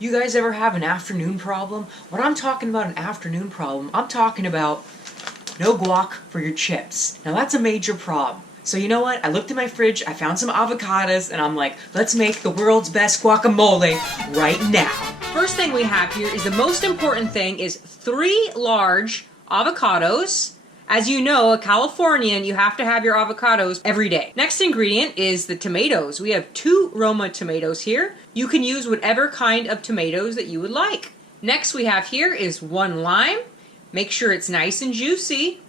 You guys ever have an afternoon problem? When I'm talking about an afternoon problem, I'm talking about no guac for your chips. Now that's a major problem. So you know what? I looked in my fridge, I found some avocados, and I'm like, let's make the world's best guacamole right now. First thing we have here is the most important thing is 3 large avocados. As you know, a Californian, you have to have your avocados every day. Next ingredient is the tomatoes. We have 2 Roma tomatoes here. You can use whatever kind of tomatoes that you would like. Next we have here is 1 lime. Make sure it's nice and juicy.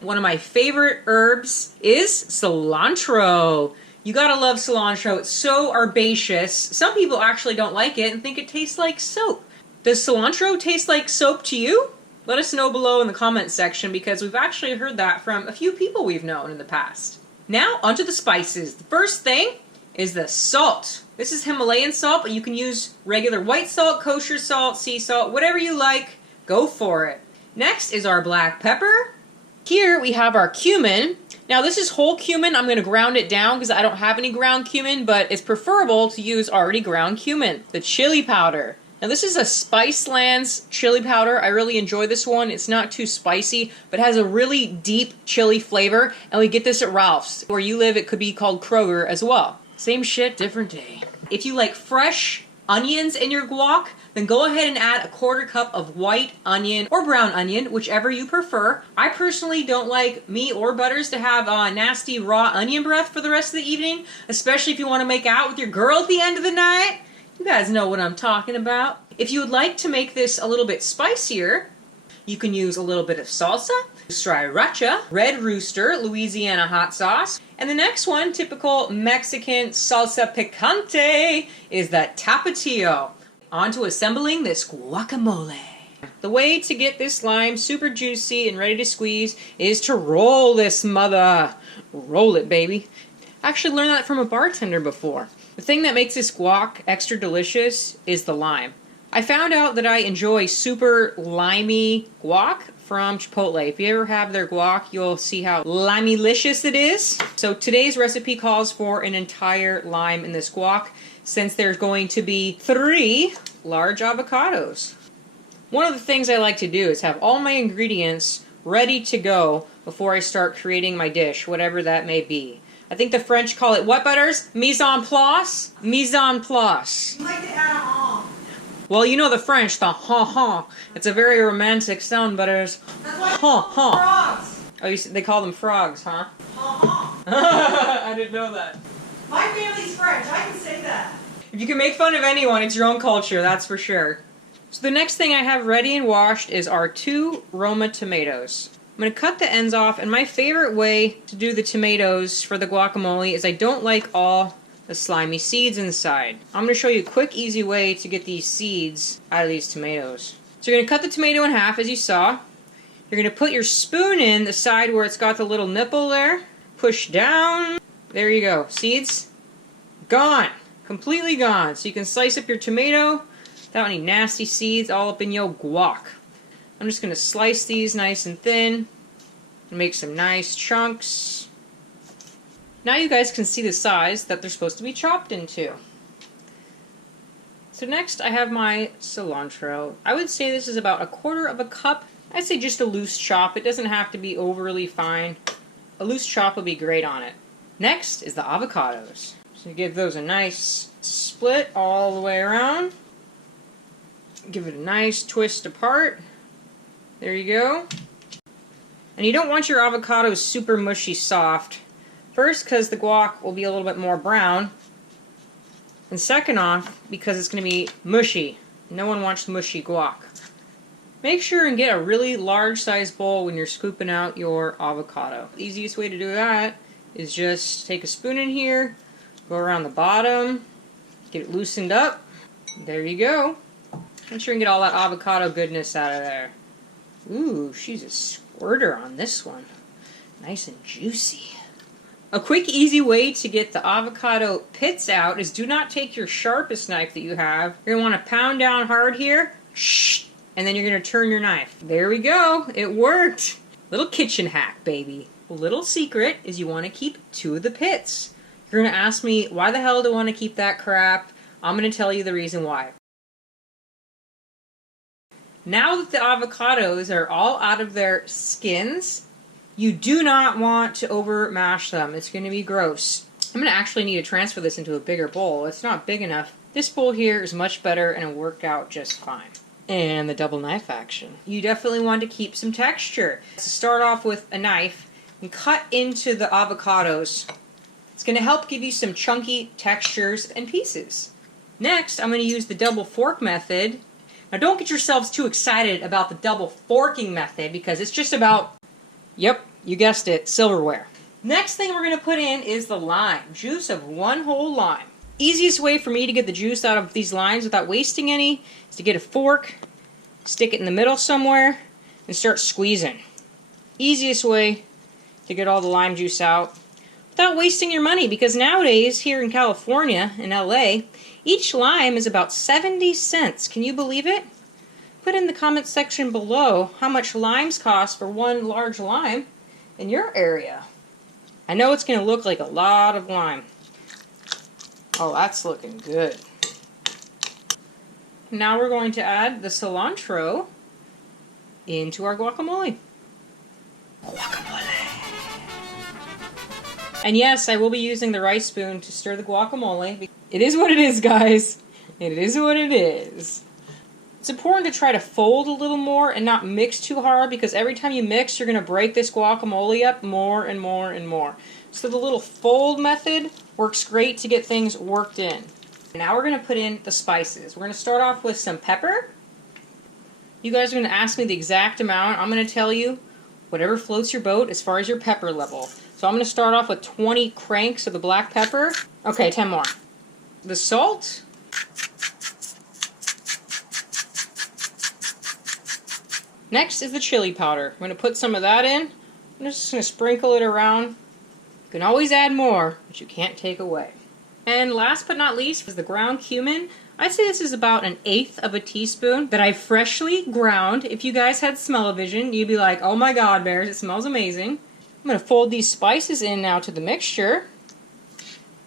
One of my favorite herbs is cilantro. You gotta love cilantro. It's so herbaceous. Some people actually don't like it and think it tastes like soap. Does cilantro taste like soap to you? Let us know below in the comments section because we've actually heard that from a few people we've known in the past. Now, onto the spices. The first thing is the salt. This is Himalayan salt, but you can use regular white salt, kosher salt, sea salt, whatever you like. Go for it. Next is our black pepper. Here we have our cumin. Now this is whole cumin. I'm going to ground it down because I don't have any ground cumin, but it's preferable to use already ground cumin. The chili powder. Now this is a Spiceland's chili powder. I really enjoy this one. It's not too spicy, but has a really deep chili flavor. And we get this at Ralph's. Where you live, it could be called Kroger as well. Same shit, different day. If you like fresh onions in your guac, then go ahead and add a 1/4 cup of white onion or brown onion, whichever you prefer. I personally don't like me or Butters to have nasty raw onion breath for the rest of the evening, especially if you want to make out with your girl at the end of the night. You guys know what I'm talking about. If you would like to make this a little bit spicier, you can use a little bit of salsa, sriracha, red rooster, Louisiana hot sauce, and the next one, typical Mexican salsa picante, is the tapatio. On to assembling this guacamole. The way to get this lime super juicy and ready to squeeze is to roll this mother. Roll it, baby. I actually learned that from a bartender before. The thing that makes this guac extra delicious is the lime. I found out that I enjoy super limey guac from Chipotle. If you ever have their guac, you'll see how limey-licious it is. So today's recipe calls for an entire lime in this guac, since there's going to be 3 large avocados. One of the things I like to do is have all my ingredients ready to go before I start creating my dish, whatever that may be. I think the French call it what, Butters? Mise en place? Mise en place. You like to add a ha. Well, you know the French, the ha. It's a very romantic sound, Butters. That's why frogs. Oh, they call them frogs, huh? Ha. I didn't know that. My family's French. I can say that. If you can make fun of anyone, it's your own culture, that's for sure. So the next thing I have ready and washed is our 2 Roma tomatoes. I'm going to cut the ends off, and my favorite way to do the tomatoes for the guacamole is I don't like all the slimy seeds inside. I'm going to show you a quick, easy way to get these seeds out of these tomatoes. So you're going to cut the tomato in half, as you saw. You're going to put your spoon in the side where it's got the little nipple there. Push down. There you go. Seeds gone. Completely gone. So you can slice up your tomato without any nasty seeds all up in your guac. I'm just going to slice these nice and thin and make some nice chunks. Now you guys can see the size that they're supposed to be chopped into. So next I have my cilantro. I would say this is about 1/4 cup. I'd say just a loose chop. It doesn't have to be overly fine. A loose chop would be great on it. Next is the avocados. So give those a nice split all the way around. Give it a nice twist apart. There you go. And you don't want your avocados super mushy soft. First, because the guac will be a little bit more brown. And second off, because it's going to be mushy. No one wants mushy guac. Make sure and get a really large size bowl when you're scooping out your avocado. The easiest way to do that is just take a spoon in here, go around the bottom, get it loosened up. There you go. Make sure and get all that avocado goodness out of there. Ooh, she's a squirter on this one. Nice and juicy. A quick, easy way to get the avocado pits out is do not take your sharpest knife that you have. You're going to want to pound down hard here. Shh. And then you're going to turn your knife. There we go. It worked. Little kitchen hack, baby. A little secret is you want to keep 2 of the pits. You're going to ask me, why the hell do I want to keep that crap? I'm going to tell you the reason why. Now that the avocados are all out of their skins, you do not want to over mash them. It's going to be gross. I'm going to actually need to transfer this into a bigger bowl. It's not big enough. This bowl here is much better and it'll work out just fine. And the double knife action. You definitely want to keep some texture. So start off with a knife and cut into the avocados. It's going to help give you some chunky textures and pieces. Next, I'm going to use the double fork method. Now don't get yourselves too excited about the double forking method because it's just about, yep, you guessed it, silverware. Next thing we're going to put in is the lime. Juice of one whole lime. Easiest way for me to get the juice out of these limes without wasting any is to get a fork, stick it in the middle somewhere, and start squeezing. Easiest way to get all the lime juice out without wasting your money, because nowadays here in California, in LA, each lime is about 70 cents. Can you believe it? Put in the comment section below how much limes cost for one large lime in your area. I know it's going to look like a lot of lime. Oh, that's looking good. Now we're going to add the cilantro into our guacamole. And yes, I will be using the rice spoon to stir the guacamole. It is what it is, guys. It is what it is. It's important to try to fold a little more and not mix too hard, because every time you mix, you're going to break this guacamole up more and more and more. So the little fold method works great to get things worked in. Now we're going to put in the spices. We're going to start off with some pepper. You guys are going to ask me the exact amount. I'm going to tell you whatever floats your boat as far as your pepper level. So I'm going to start off with 20 cranks of the black pepper. Okay, 10 more. The salt. Next is the chili powder. I'm going to put some of that in. I'm just going to sprinkle it around. You can always add more, but you can't take away. And last but not least is the ground cumin. I'd say this is about 1/8 of a teaspoon that I freshly ground. If you guys had smell-o-vision, you'd be like, oh my god, Bears, it smells amazing. I'm going to fold these spices in now to the mixture.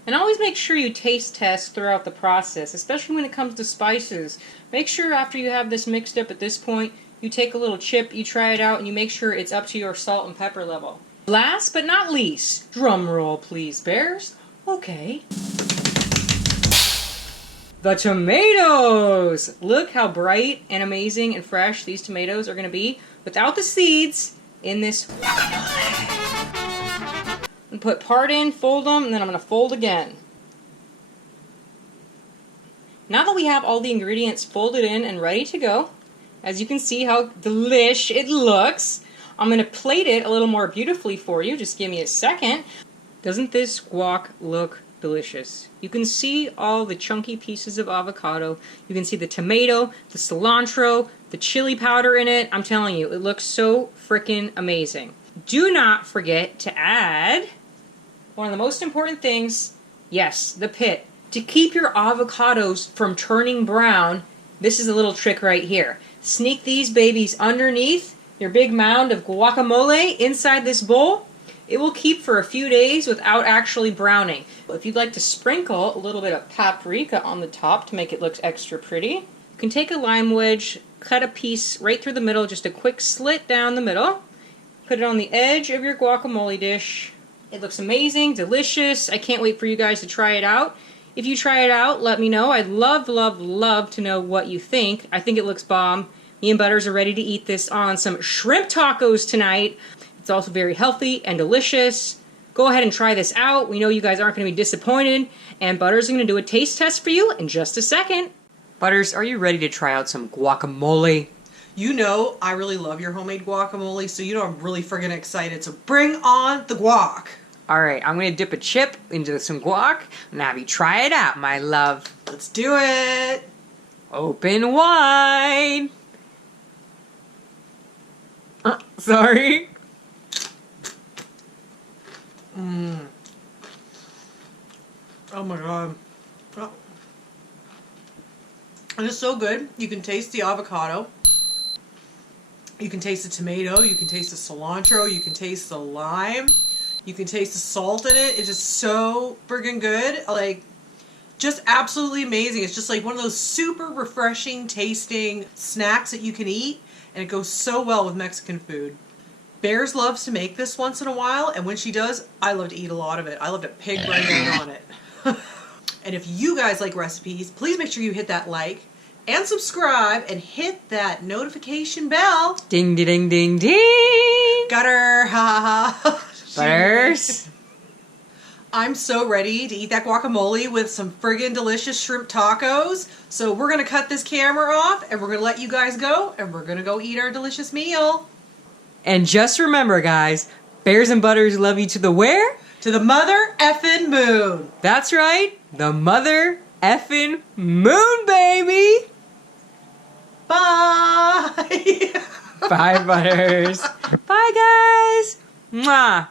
And always make sure you taste test throughout the process, especially when it comes to spices. Make sure after you have this mixed up at this point, you take a little chip, you try it out, and you make sure it's up to your salt and pepper level. Last but not least, drum roll please, Bears. Okay. The tomatoes! Look how bright and amazing and fresh these tomatoes are going to be without the seeds in this guacamole. I'm going to put part in, fold them, and then I'm going to fold again. Now that we have all the ingredients folded in and ready to go, as you can see how delish it looks, I'm going to plate it a little more beautifully for you. Just give me a second. Doesn't this guac look delicious? You can see all the chunky pieces of avocado. You can see the tomato, the cilantro, the chili powder in it. I'm telling you, it looks so freaking amazing. Do not forget to add one of the most important things, yes, the pit. To keep your avocados from turning brown, this is a little trick right here. Sneak these babies underneath your big mound of guacamole inside this bowl. It will keep for a few days without actually browning. If you'd like to sprinkle a little bit of paprika on the top to make it look extra pretty, you can take a lime wedge, cut a piece right through the middle, just a quick slit down the middle, put it on the edge of your guacamole dish. It looks amazing, delicious. I can't wait for you guys to try it out. If you try it out, let me know. I'd love, love, love to know what you think. I think it looks bomb. Me and Butters are ready to eat this on some shrimp tacos tonight. It's also very healthy and delicious. Go ahead and try this out. We know you guys aren't going to be disappointed. And Butters is going to do a taste test for you in just a second. Butters, are you ready to try out some guacamole? You know I really love your homemade guacamole, so you know I'm really friggin' excited. So bring on the guac. Alright, I'm going to dip a chip into some guac and have you try it out, my love. Let's do it. Open wide. Sorry. Oh my god. Oh. It is so good. You can taste the avocado. You can taste the tomato. You can taste the cilantro. You can taste the lime. You can taste the salt in it. It's just so friggin' good. Like, Just absolutely amazing. It's just like one of those super refreshing tasting snacks that you can eat, and it goes so well with Mexican food. Bears loves to make this once in a while, and when she does, I love to eat a lot of it. I love to pig right out on it. And if you guys like recipes, please make sure you hit that like and subscribe and hit that notification bell. Ding, ding, ding, ding. Got her. Ha ha ha. Butters. I'm so ready to eat that guacamole with some friggin' delicious shrimp tacos. So we're going to cut this camera off and we're going to let you guys go and we're going to go eat our delicious meal. And just remember, guys, Bears and Butters love you to the where? To the mother effing moon. That's right, the mother effing moon, baby. Bye. Bye, Butters. Bye, guys. Mwah.